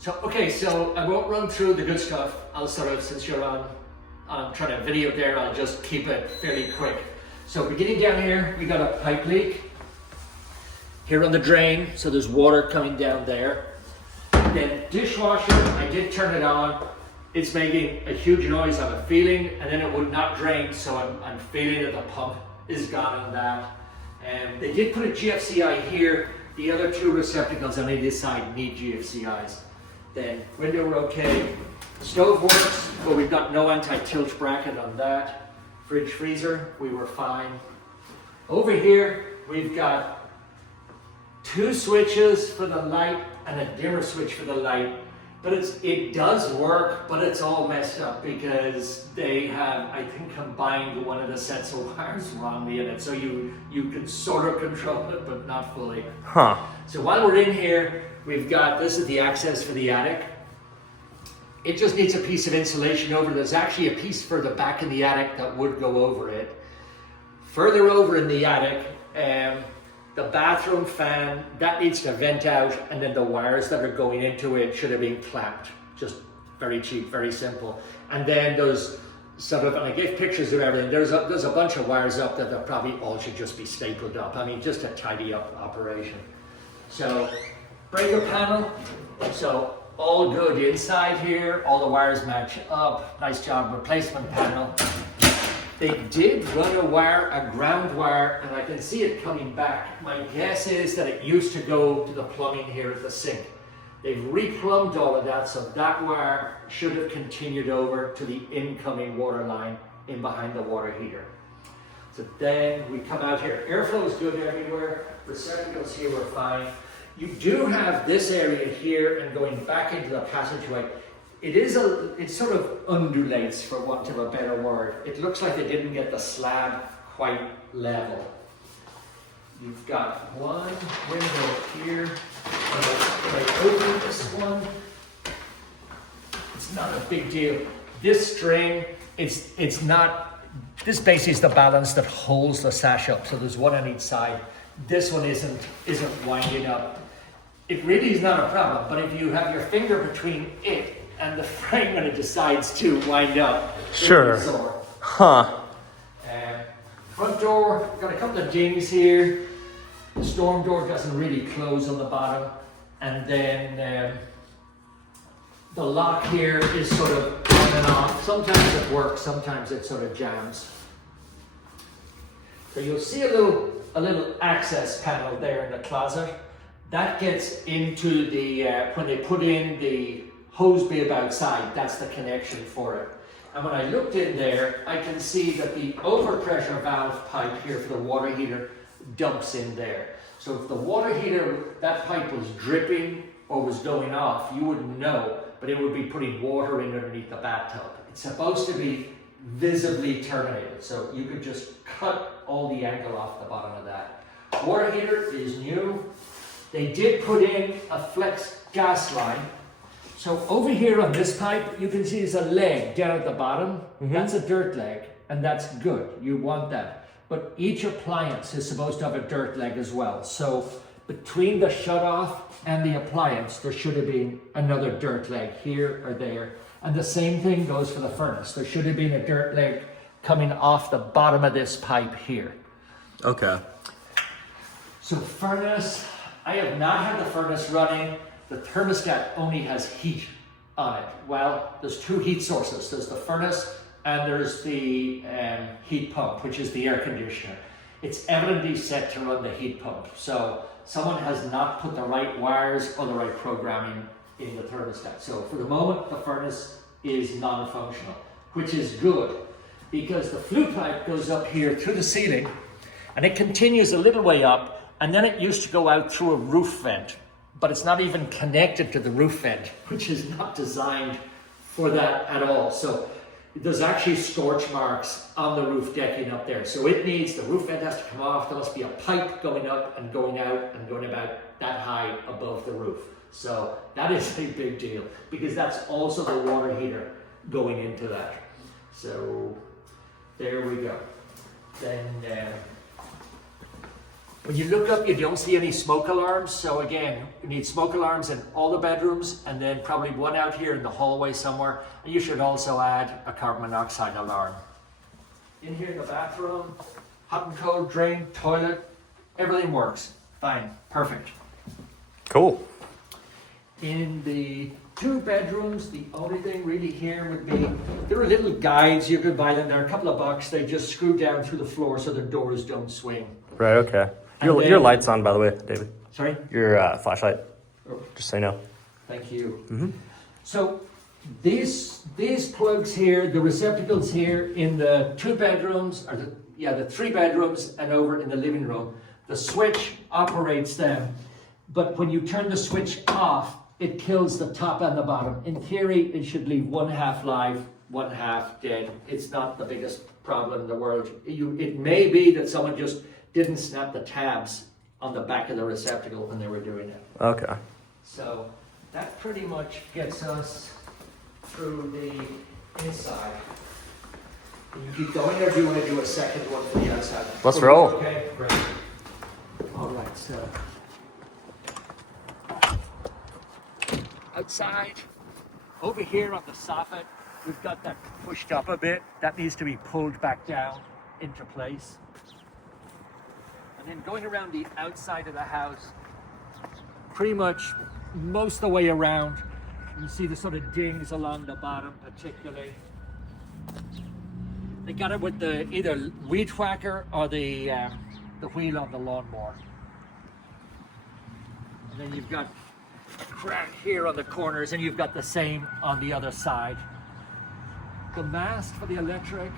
So, okay, so I won't run through the good stuff. I'll sort of, since you're on trying to video there, I'll just keep it fairly quick. So beginning down here, we got a pipe leak. Here on the drain, so there's water coming down there. Then dishwasher, I did turn it on. It's making a huge noise, I'm feeling, and then it would not drain, so I'm feeling that the pump is gone on that. And they did put a GFCI here. The other two receptacles on either side need GFCIs. Then window we're okay. Stove works, but we've got no anti-tilt bracket on that. Fridge freezer, we were fine. Over here, we've got 2 switches for the light and a dimmer switch for the light. But it does work, but it's all messed up because they have, I think, combined one of the sets of wires wrongly in it. So you can sort of control it, but not fully. Huh. So while we're in here, we've got, this is the access for the attic. It just needs a piece of insulation over. There's actually a piece for the back of the attic that would go over it. Further over in the attic, the bathroom fan, that needs to vent out, and then the wires that are going into it should have been clamped. Just very cheap, very simple. And then those sort of, and I gave pictures of everything, there's a bunch of wires up that probably all should just be stapled up. I mean, just a tidy up operation. So, breaker panel, so all good inside here, all the wires match up, nice job. Replacement panel. They did run a ground wire, and I can see it coming back. My guess is that it used to go to the plumbing here at the sink. They've replumbed all of that, so that wire should have continued over to the incoming water line in behind the water heater. So then we come out here. Airflow is good everywhere. Receptacles here were fine. You do have this area here, and going back into the passageway, it sort of undulates, for want of a better word. It looks like they didn't get the slab quite level. You've got one window here. When I open this one, it's not a big deal. This string, it's not, this basically is the balance that holds the sash up. So there's one on each side. This one isn't winding up. It really is not a problem, but if you have your finger between it and the frame when it decides to wind up, sure. Huh. Front door, got a couple of dings here. The storm door doesn't really close on the bottom. And then the lock here is sort of on and off. Sometimes it works, sometimes it sort of jams. So you'll see a little access panel there in the closet. That gets into the, when they put in the hose bib outside, that's the connection for it. And when I looked in there, I can see that the overpressure valve pipe here for the water heater dumps in there. So if the water heater, that pipe was dripping or was going off, you wouldn't know, but it would be putting water in underneath the bathtub. It's supposed to be visibly terminated, so you could just cut all the angle off the bottom of that. Water heater is new. They did put in a flex gas line. So over here on this pipe, you can see there's a leg down at the bottom. Mm-hmm. That's a dirt leg, and that's good. You want that. But each appliance is supposed to have a dirt leg as well. So between the shutoff and the appliance, there should have been another dirt leg here or there. And the same thing goes for the furnace. There should have been a dirt leg coming off the bottom of this pipe here. Okay. So furnace, I have not had the furnace running. The thermostat only has heat on it. Well, there's 2 heat sources. There's the furnace and there's the heat pump, which is the air conditioner. It's evidently set to run the heat pump. So someone has not put the right wires or the right programming in the thermostat. So for the moment, the furnace is non-functional, which is good because the flue pipe goes up here through the ceiling and it continues a little way up, and then it used to go out through a roof vent, but it's not even connected to the roof vent, which is not designed for that at all. So there's actually scorch marks on the roof decking up there. So it needs, the roof vent has to come off. There must be a pipe going up and going out and going about that high above the roof. So that is a big deal because that's also the water heater going into that. So there we go. Then When you look up, you don't see any smoke alarms. So again, you need smoke alarms in all the bedrooms and then probably one out here in the hallway somewhere. And you should also add a carbon monoxide alarm. In here in the bathroom, hot and cold drain, toilet, everything works. Fine, perfect. Cool. In the 2 bedrooms, the only thing really here would be, there are little guides, you could buy them, they're a couple of bucks, they just screw down through the floor so the doors don't swing. Right, okay. And Your then- light's on, by the way, David. Sorry? Your flashlight. Oh. Just so you know. Thank you. Mm-hmm. So these plugs here, the receptacles here in the 2 bedrooms, or the 3 bedrooms and over in the living room, the switch operates them. But when you turn the switch off, it kills the top and the bottom. In theory, it should leave 1 half live, 1 half dead. It's not the biggest problem in the world. It may be that someone just didn't snap the tabs on the back of the receptacle when they were doing it. Okay. So that pretty much gets us through the inside. Can you keep going, or do you want to do a second one for the outside? Let's roll. Okay, great. All right, so outside, over here on the soffit, we've got that pushed up a bit. That needs to be pulled back down into place. And then going around the outside of the house, pretty much most of the way around, you see the sort of dings along the bottom particularly. They got it with the either weed whacker or the wheel on the lawnmower. And then you've got a crack here on the corners, and you've got the same on the other side. The mast for the electric,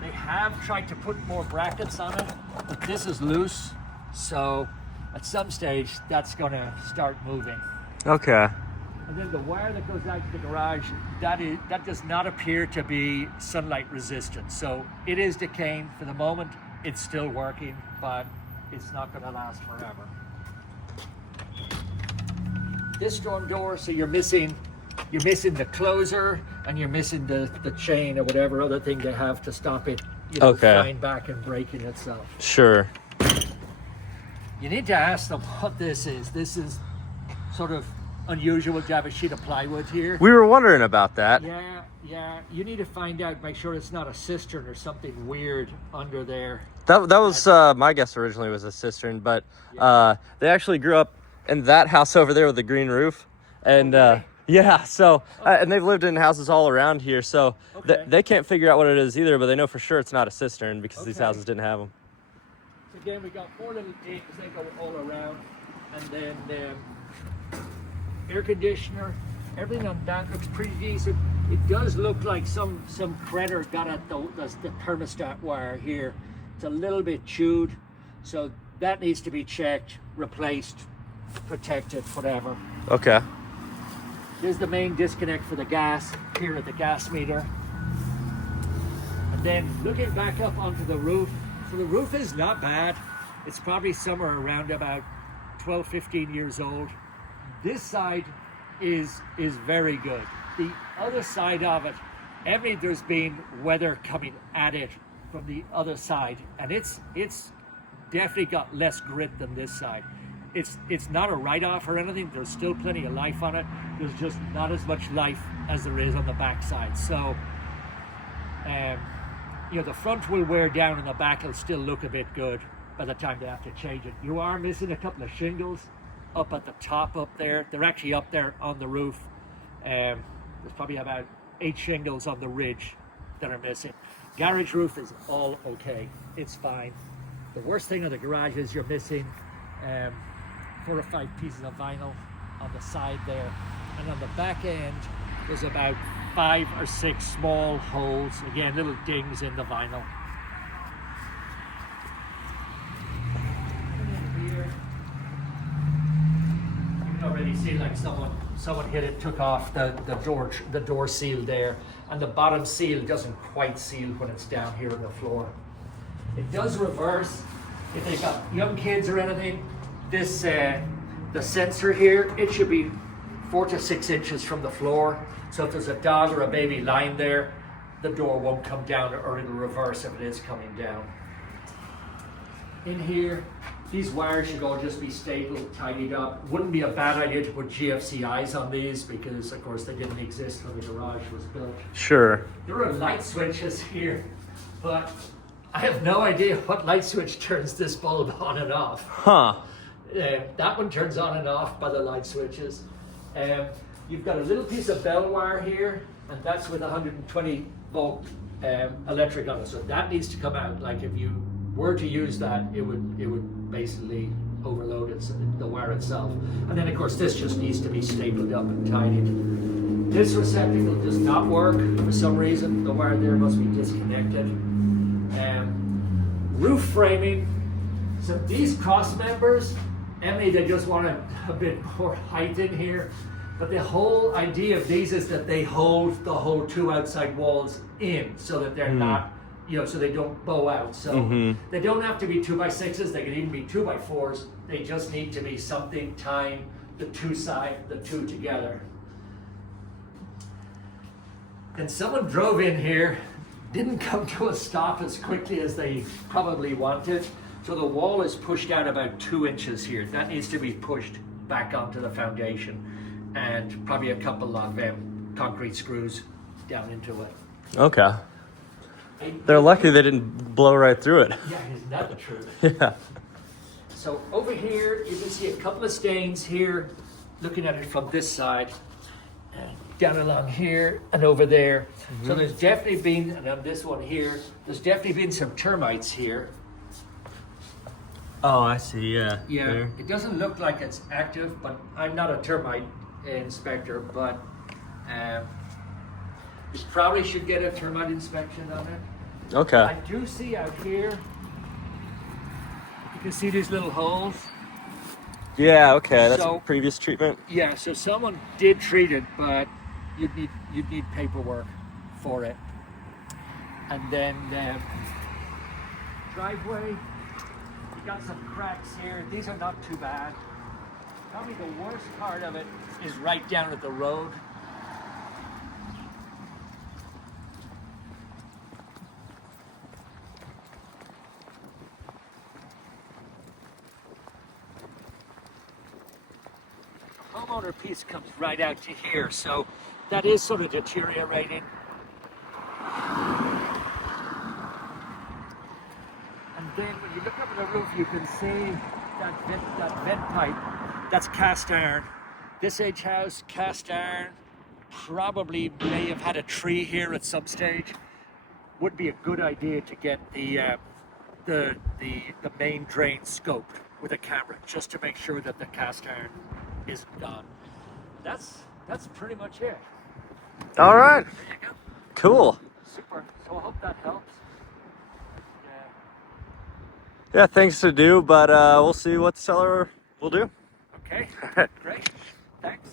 they have tried to put more brackets on it, but this is loose, so at some stage that's going to start moving. Okay. And then the wire that goes out to the garage, that does not appear to be sunlight resistant. So it is decaying for the moment. It's still working, but it's not going to last forever. This storm door, so you're missing the closer, and you're missing the chain or whatever other thing they have to stop it, flying back and breaking itself. Sure. You need to ask them what this is. This is sort of unusual to have a sheet of plywood here. We were wondering about that. Yeah. You need to find out, make sure it's not a cistern or something weird under there. That was my guess originally was a cistern, but they actually grew up in that house over there with the green roof, and yeah. So and they've lived in houses all around here, so they can't figure out what it is either, but they know for sure it's not a cistern because these houses didn't have them. So again, we got 4 little dings. They go all around, and then air conditioner. Everything on that looks pretty decent. It does look like some critter got at the thermostat wire here. It's a little bit chewed, so that needs to be checked, replaced, protected, whatever. Okay. Here's the main disconnect for the gas here at the gas meter. And then looking back up onto the roof, so the roof is not bad. It's probably somewhere around about 12, 15 years old. This side is very good. The other side of it, there's been weather coming at it from the other side, and it's definitely got less grit than this side. It's not a write-off or anything. There's still plenty of life on it. There's just not as much life as there is on the back side. So, the front will wear down and the back will still look a bit good by the time they have to change it. You are missing a couple of shingles up at the top up there. They're actually up there on the roof. There's probably about 8 shingles on the ridge that are missing. Garage roof is all okay. It's fine. The worst thing on the garage is you're missing 4 or 5 pieces of vinyl on the side there. And on the back end, there's about 5 or 6 small holes. Again, little dings in the vinyl. Already see like someone hit it, took off the door seal there, and the bottom seal doesn't quite seal when it's down here on the floor. It does reverse if they've got young kids or anything. This the sensor here, it should be 4 to 6 inches from the floor, so if there's a dog or a baby lying there, the door won't come down, or it'll reverse if it is coming down. In here, These wires should all just be stapled, tidied up. Wouldn't be a bad idea to put GFC eyes on these because, of course, they didn't exist when the garage was built. Sure. There are light switches here, but I have no idea what light switch turns this bulb on and off. Huh. That one turns on and off by the light switches. You've got a little piece of bell wire here, and that's with 120 volt electric on it. So that needs to come out. Like if you were to use that, it would basically overload the wire itself. And then of course this just needs to be stapled up and tidied. This receptacle does not work for some reason. The wire there must be disconnected. Roof framing. So these cross members, Emily, they just want a bit more height in here. But the whole idea of these is that they hold the whole two outside walls in so that they're not, so they don't bow out. So they don't have to be 2x6s, they can even be 2x4s. They just need to be something tying the two together. And someone drove in here, didn't come to a stop as quickly as they probably wanted. So the wall is pushed out about 2 inches here. That needs to be pushed back onto the foundation, and probably a couple of concrete screws down into it. Okay. They're lucky they didn't blow right through it. Yeah, isn't that the truth? Yeah. So over here, you can see a couple of stains here, looking at it from this side, and down along here and over there. So there's definitely been, and on this one here, there's definitely been some termites here. Oh, I see. Yeah. Yeah, There. it doesn't look like it's active, but I'm not a termite inspector, but you probably should get a termite inspection on it. I Okay. do see out here, you can see these little holes. Yeah. Okay. That's So- previous treatment. Yeah, so someone did treat it, but you'd need paperwork for it. And then driveway, you got some cracks here. These are not too bad. Probably the worst part of it is right down at the road. Homeowner piece comes right out to here, so that is sort of deteriorating. And then when you look up at the roof, you can see that vent pipe. That's cast iron. This age house, cast iron, probably may have had a tree here at some stage. Would be a good idea to get the main drain scoped with a camera, just to make sure that the cast iron isn't gone. That's pretty much it. All right. There you go. Cool. Super. So I hope that helps. Yeah. Things to do, but we'll see what the seller will do. Okay. Great. Thanks.